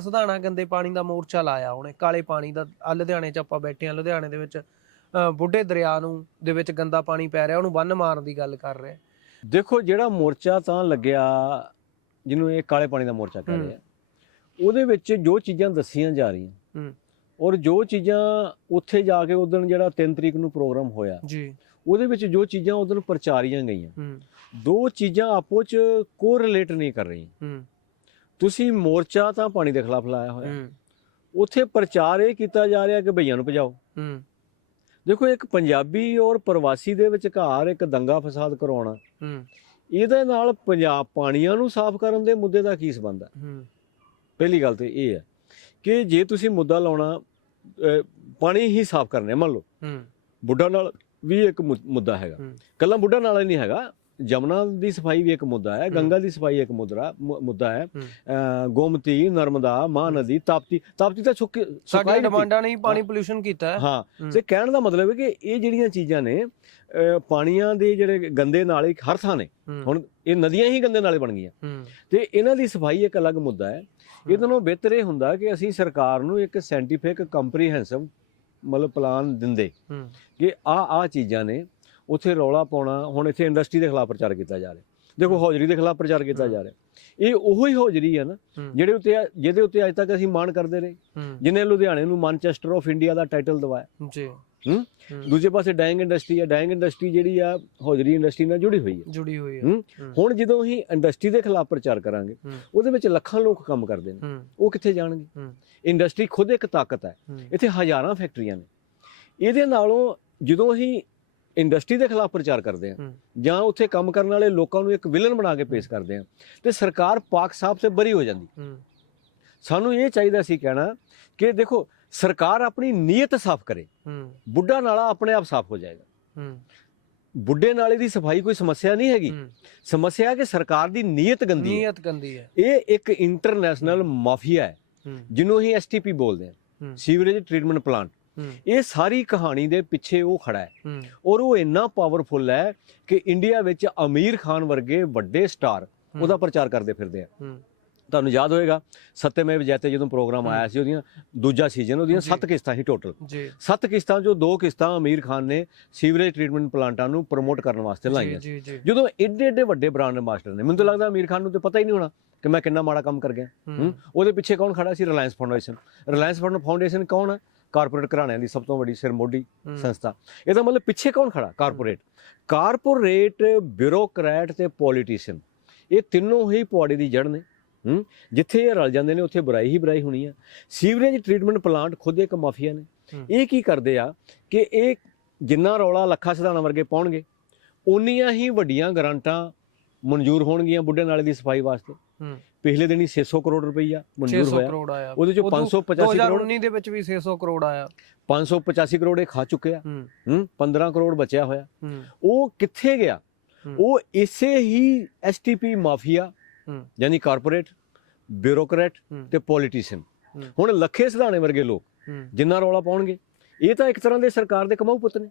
ਸੁਧਾਣਾ ਗੰਦੇ ਪਾਣੀ ਦਾ ਮੋਰਚਾ ਲਾਇਆ ਉਹਨੇ ਕਾਲੇ ਪਾਣੀ ਦਾ ਆ ਲੁਧਿਆਣੇ 'ਚ ਆਪਾਂ ਬੈਠੇ ਆ ਲੁਧਿਆਣੇ ਦੇ ਵਿੱਚ ਅ, ਬੁੱਢੇ ਦਰਿਆ ਨੂੰ ਦੇ ਵਿੱਚ ਗੰਦਾ ਪਾਣੀ ਪੈ ਰਿਹਾ ਉਹਨੂੰ ਬੰਨ ਮਾਰਨ ਦੀ ਗੱਲ ਕਰ ਰਿਹਾ। ਦੇਖੋ ਜਿਹੜਾ ਮੋਰਚਾ ਤਾਂ ਲੱਗਿਆ ਜਿਹਨੂੰ ਇਹ ਕਾਲੇ ਪਾਣੀ ਦਾ ਮੋਰਚਾ ਹੂੰ। ਕਹਿੰਦੇ ਆ ਉਹਦੇ ਵਿੱਚ ਜੋ ਚੀਜ਼ਾਂ ਦੱਸੀਆਂ ਜਾ ਰਹੀਆਂ ਹੂੰ। ਔਰ ਜੋ ਚੀਜ਼ਾਂ ਉੱਥੇ ਜਾ ਕੇ ਉਦੋਂ ਜਿਹੜਾ 3 ਤਰੀਕ ਨੂੰ ਪ੍ਰੋਗਰਾਮ ਹੋਇਆ ਜੀ। ਉਹਦੇ ਵਿੱਚ ਜੋ ਚੀਜ਼ਾਂ ਉਦੋਂ ਪ੍ਰਚਾਰੀਆਂ ਗਈਆਂ ਹੂੰ। ਦੋ ਚੀਜ਼ਾਂ ਆਪੋ ਚ ਕੋਰਿਲੇਟ ਨਹੀਂ ਕਰ ਰਹੀਆਂ। ਹੂੰ। ਤੁਸੀਂ ਮੋਰਚਾ ਤਾਂ ਪਾਣੀ ਦੇ ਖਿਲਾਫ ਲਾਇਆ ਹੋਇਆ। ਉੱਥੇ ਪ੍ਰਚਾਰ ਇਹ ਕੀਤਾ ਜਾ ਰਿਹਾ ਕਿ ਭਈਆਂ ਨੂੰ ਭਜਾਓ। ਦੇਖੋ ਇੱਕ ਪੰਜਾਬੀ ਔਰ ਪ੍ਰਵਾਸੀ ਦੇ ਵਿਚਕਾਰ ਇੱਕ ਦੰਗਾ ਫਸਾਦ ਕਰਾਉਣਾ ਇਹਦੇ ਨਾਲ ਪੰਜਾਬ ਪਾਣੀਆਂ ਨੂੰ ਸਾਫ਼ ਕਰਨ ਦੇ ਮੁੱਦੇ ਦਾ ਕੀ ਸੰਬੰਧ ਹੈ? ਪਹਿਲੀ ਗੱਲ ਤੇ ਇਹ ਹੈ ਕਿ ਜੇ ਤੁਸੀਂ ਮੁੱਦਾ ਲਾਉਣਾ ਪਾਣੀ ਹੀ ਸਾਫ਼ ਕਰਨੇ ਮੰਨ ਲਓ। ਬੁੱਢਾ ਨਾਲ ਵੀ ਇੱਕ ਮੁੱਦਾ ਹੈਗਾ। ਕੱਲਾ ਬੁੱਢਾ ਨਾਲ ਹੀ ਨਹੀਂ ਹੈਗਾ। ਜਮਨਾ ਦੀ ਸਫ਼ਾਈ ਵੀ ਇੱਕ ਮੁੱਦਾ ਹੈ ਗੰਗਾ ਦੀ ਸਫ਼ਾਈ ਇੱਕ ਮੁੱਦਰਾ ਮੁ- ਮੁੱਦਾ ਹੈ। ਗੋਮਤੀ ਨਰਮਦਾ ਮਹਾਨਦੀ ਤਾਪਤੀ ਤਾਪਤੀ ਤਾਂ ਸੁੱਕ ਸਾਡੀਆਂ ਡਿਮਾਂਡਾਂ ਨੇ ਪਾਣੀ ਪੋਲੂਸ਼ਨ ਕੀਤਾ ਹੈ। ਤੇ ਕਹਿਣ ਦਾ ਮਤਲਬ ਹੈ ਕਿ ਇਹ ਜਿਹੜੀਆਂ ਚੀਜ਼ਾਂ ਨੇ ਪਾਣੀਆਂ ਦੇ ਜਿਹੜੇ ਗੰਦੇ ਨਾਲੇ ਹਰ ਥਾਂ ਨੇ ਹੁਣ ਇਹ ਨਦੀਆਂ ਹੀ ਗੰਦੇ ਨਾਲੇ ਬਣ ਗਈਆਂ। ਤੇ ਇਹਨਾਂ ਦੀ ਸਫ਼ਾਈ ਇੱਕ ਅਲੱਗ ਮੁੱਦਾ ਹੈ। ਇਹਦੇ ਨਾਲੋਂ ਬਿਹਤਰ ਇਹ ਹੁੰਦਾ ਕਿ ਅਸੀਂ ਸਰਕਾਰ ਨੂੰ ਇੱਕ ਸਾਇੰਟੀਫਿਕ ਕੰਪਰੀਹੈਂਸਿਵ ਮਤਲਬ ਪਲਾਨ ਦਿੰਦੇ ਕਿ ਆ ਆ ਚੀਜ਼ਾਂ ਨੇ ਉੱਥੇ ਰੌਲਾ ਪਾਉਣਾ ਹੁਣ ਇੱਥੇ ਇੰਡਸਟਰੀ ਦੇ ਖਿਲਾਫ ਪ੍ਰਚਾਰ ਕੀਤਾ ਜਾ ਰਿਹਾ। ਦੇਖੋ ਹੌਜਰੀ ਦੇ ਖਿਲਾਫ ਪ੍ਰਚਾਰ ਕੀਤਾ ਜਾ ਰਿਹਾ। ਇਹ ਉਹੋ ਹੀ ਹੌਜਰੀ ਹੈ ਨਾ ਜਿਹੜੇ ਉੱਤੇ ਜਿਹਦੇ ਉੱਤੇ ਅੱਜ ਤੱਕ ਅਸੀਂ ਮਾਣ ਕਰਦੇ ਰਹੇ। ਜਿਨੇ ਲੁਧਿਆਣੇ ਨੂੰ ਮਾਨਚੈਸਟਰ ਆਫ ਇੰਡੀਆ ਦਾ ਟਾਈਟਲ ਦਿਵਾਇਆ। ਜੀ। ਹੂੰ। ਦੂਜੇ ਪਾਸੇ ਡਾਈਂਗ ਇੰਡਸਟਰੀ ਹੈ ਡਾਈਂਗ ਇੰਡਸਟਰੀ ਜਿਹੜੀ ਆ ਹੌਜਰੀ ਇੰਡਸਟਰੀ ਨਾਲ ਜੁੜੀ ਹੋਈ ਹੈ ਜੁੜੀ ਹੋਈ ਹੈ? ਹੁਣ ਜਦੋਂ ਅਸੀਂ ਇੰਡਸਟਰੀ ਦੇ ਖਿਲਾਫ ਪ੍ਰਚਾਰ ਕਰਾਂਗੇ ਉਹਦੇ ਵਿੱਚ ਲੱਖਾਂ ਲੋਕ ਕੰਮ ਕਰਦੇ ਨੇ। ਉਹ ਕਿੱਥੇ ਜਾਣਗੇ? ਇੰਡਸਟਰੀ ਖੁਦ ਇੱਕ ਤਾਕਤ ਹੂੰ। ਇੱਥੇ ਹਜ਼ਾਰਾਂ ਫੈਕਟਰੀਆਂ ਨੇ। ਇਹਦੇ ਨਾਲੋਂ ਜਦੋਂ ਅਸੀਂ ਇੰਡਸਟਰੀ ਦੇ ਖਿਲਾਫ ਪ੍ਰਚਾਰ ਕਰਦੇ ਹੂੰ। ਜਾਂ ਉੱਥੇ ਕੰਮ ਕਰਨ ਵਾਲੇ ਲੋਕਾਂ ਨੂੰ ਇੱਕ ਵਿਲਨ ਬਣਾ ਕੇ ਪੇਸ਼ ਕਰਦੇ ਹਾਂ ਤੇ ਸਰਕਾਰ ਪਾਕ ਸਾਹਿਬ ਸੇ ਬਰੀ ਹੋ ਜਾਂਦੀ। ਸਾਨੂੰ ਇਹ ਚਾਹੀਦਾ ਸੀ ਕਹਿਣਾ ਕਿ ਦੇਖੋ ਸਰਕਾਰ ਆਪਣੀ ਨੀਅਤ ਸਾਫ਼ ਕਰੇ। ਬੁੱਢਾ ਨਾਲਾ ਆਪਣੇ ਆਪ ਸਾਫ਼ ਹੋ ਜਾਏਗਾ। ਬੁੱਢੇ ਨਾਲੇ ਦੀ ਸਫ਼ਾਈ ਕੋਈ ਸਮੱਸਿਆ ਨਹੀਂ ਹੈਗੀ। ਸਮੱਸਿਆ ਕਿ ਸਰਕਾਰ ਦੀ ਨੀਅਤ ਗੰਦੀ ਹੈ। ਨੀਅਤ ਗੰਦੀ ਹੈ। ਇਹ ਇੱਕ ਇੰਟਰਨੈਸ਼ਨਲ ਮਾਫੀਆ ਹੈ ਜਿਹਨੂੰ ਅਸੀਂ ਐਸਟੀਪੀ ਬੋਲਦੇ ਹਾਂ। Sewerage treatment plant. ਇਹ ਸਾਰੀ ਕਹਾਣੀ ਦੇ ਪਿੱਛੇ ਉਹ ਖੜਾ ਹੈ। ਔਰ ਉਹ ਇੰਨਾ ਪਾਵਰਫੁਲ ਹੈ ਕਿ ਇੰਡੀਆ ਵਿੱਚ ਅਮੀਰ ਖਾਨ ਵਰਗੇ ਵੱਡੇ ਸਟਾਰ ਉਹਦਾ ਪ੍ਰਚਾਰ ਕਰਦੇ ਫਿਰਦੇ ਆ। ਤੁਹਾਨੂੰ ਯਾਦ ਹੋਏਗਾ ਸੱਤੇਮੇਵ ਜੈਤੇ ਜਦੋਂ ਪ੍ਰੋਗਰਾਮ ਆਇਆ ਸੀ ਉਹਦੀਆਂ ਦੂਜਾ ਸੀਜ਼ਨ ਉਹਦੀਆਂ ਜੀ। ਸੱਤ ਕਿਸ਼ਤਾਂ ਸੀ ਟੋਟਲ ਜੀ। ਸੱਤ ਕਿਸ਼ਤਾਂ ਚੋਂ ਦੋ ਕਿਸ਼ਤਾਂ ਅਮੀਰ ਖਾਨ ਨੇ ਸੀਵਰੇਜ ਟ੍ਰੀਟਮੈਂਟ ਪਲਾਂਟਾਂ ਨੂੰ ਪ੍ਰਮੋਟ ਕਰਨ ਵਾਸਤੇ ਜੀ ਲਾਈਆਂ ਜੀ ਜੀ। ਜਦੋਂ ਏਡੇ ਏਡੇ ਵੱਡੇ ਬ੍ਰਾਂਡ ਮਾਸਟਰ ਨੇ ਮੈਨੂੰ ਤਾਂ ਲੱਗਦਾ ਅਮੀਰ ਖਾਨ ਨੂੰ ਤੇ ਪਤਾ ਹੀ ਨਹੀਂ ਹੋਣਾ ਕਿ ਮੈਂ ਕਿੰਨਾ ਮਾੜਾ ਕੰਮ ਕਰ ਗਿਆ। ਉਹਦੇ ਪਿੱਛੇ ਕੌਣ ਖੜਾ ਸੀ? ਰਿਲਾਇੰਸ ਫਾਊਂਡੇਸ਼ਨ ਰਿਲਾਇੰਸ ਫਾਊਂਡੇਸ਼ਨ ਕੌਣ ਹੈ? ਕਾਰਪੋਰੇਟ ਘਰਾਣਿਆਂ ਦੀ ਸਭ ਤੋਂ ਵੱਡੀ ਸਿਰਮੋਡੀ ਹੂੰ। ਸੰਸਥਾ। ਇਹਦਾ ਮਤਲਬ ਪਿੱਛੇ ਕੌਣ ਖੜਾ? ਕਾਰਪੋਰੇਟ। ਕਾਰਪੋਰੇਟ ਬਿਊਰੋਕਰੈਟ ਤੇ ਪੋਲੀਟੀਸ਼ੀਅਨ। ਇਹ ਤਿੰਨੋਂ ਹੀ ਪੁਆੜੇ ਦੀ ਜੜ ਨੇ। ਹੂੰ? ਜਿੱਥੇ ਇਹ ਰਲ ਜਾਂਦੇ ਨੇ ਉੱਥੇ ਬੁਰਾਈ ਹੀ ਬੁਰਾਈ ਹੋਣੀ ਆ। ਸੀਵਰੇਜ ਟ੍ਰੀਟਮੈਂਟ ਪਲਾਂਟ ਖੁਦ ਇੱਕ ਮਾਫੀਆ ਨੇ। ਇਹ ਕੀ ਕਰਦੇ ਆ ਕਿ ਇਹ ਜਿੰਨਾ ਰੌਲਾ ਲੱਖਾ ਸਿਧਾਣਾ ਵਰਗੇ ਪਾਉਣਗੇ ਉਨੀਆਂ ਹੀ ਵੱਡੀਆਂ ਗਰਾਂਟਾਂ ਮਨਜ਼ੂਰ ਹੋਣਗੀਆਂ ਬੁੱਢੇ ਨਾਲੇ ਦੀ ਸਫ਼ਾਈ ਵਾਸਤੇ। ਪਿਛਲੇ ਦਿਨੀ 600 ਕਰੋੜ ਰੁਪਈਆ ਮਨਜ਼ੂਰ 600 ਹੋਇਆ। ਕਰੋੜ ਆਇਆ। ਉਹਦੇ ਚੋਂ ਉਦੋਂ 585 ਕਰੋੜ 2019 ਦੇ ਵਿੱਚ ਵੀ 600 ਕਰੋੜ ਆਇਆ। 585 ਕਰੋੜ ਇਹ ਖਾ ਚੁੱਕੇ ਆ ਹੂੰ। ਹੂੰ 15 ਕਰੋੜ ਬਚਿਆ ਹੋਇਆ। ਉਹ ਕਿੱਥੇ ਗਿਆ। ਉਹ ਇਸੇ ਹੀ ਐਸਟੀਪੀ ਮਾਫੀਆ ਯਾਨੀ ਕਾਰਪੋਰੇਟ ਬਿਊਰੋਕਰੈਟ। ਤੇ ਪੋਲੀਟੀਸ਼ੀਅਨ। ਹੁਣ ਲੱਖੇ ਸਿਧਾਣੇ ਵਰਗੇ ਲੋਕ ਜਿੰਨਾ ਰੌਲਾ ਪਾਉਣਗੇ। ਇਹ ਤਾਂ ਇੱਕ ਤਰ੍ਹਾਂ ਦੇ ਸਰਕਾਰ ਦੇ ਕਮਾਊ ਪੁੱਤ ਨੇ।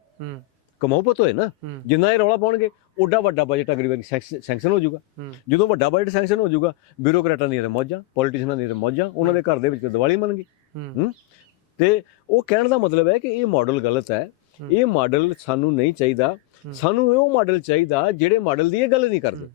ਹੂੰ ਕਮਾਊ ਪੁੱਤ ਹੋਏ ਨਾ। ਹੂੰ। ਜਿੰਨਾ ਇਹ ਰੌਲਾ ਪਾਉਣਗੇ ਓਡਾ ਵੱਡਾ ਬਜਟ ਅਗਲੀ ਵਾਰੀ ਸੈਂਕਸ਼ਨ ਹੋ ਜਾਊਗਾ। ਹੂੰ। ਜਦੋਂ ਵੱਡਾ ਬਜਟ ਸੈਂਕਸ਼ਨ ਹੋ ਜਾਊਗਾ ਬਿਊਰੋਕਰੇਟਾਂ ਦੀਆਂ ਮੌਜਾਂ ਪੋਲੀਟੀਸ਼ੀਅਨਾਂ ਦੀਆਂ ਮੌਜਾਂ ਉਹਨਾਂ ਦੇ ਘਰ ਦੇ ਵਿੱਚ ਦੀਵਾਲੀ ਮੰਨ ਗਈ ਹੂੰ। ਹੂੰ। ਤੇ ਉਹ ਕਹਿਣ ਦਾ ਮਤਲਬ ਹੈ ਕਿ ਇਹ ਮਾਡਲ ਗਲਤ ਹੈ। ਹੂੰ। ਇਹ ਮਾਡਲ ਸਾਨੂੰ ਨਹੀਂ ਚਾਹੀਦਾ। ਹੂੰ। ਸਾਨੂੰ ਉਹ ਮਾਡਲ ਚਾਹੀਦਾ ਜਿਹੜੇ ਮਾਡਲ ਦੀ ਇਹ ਗੱਲ ਨਹੀਂ ਕਰਦੇ।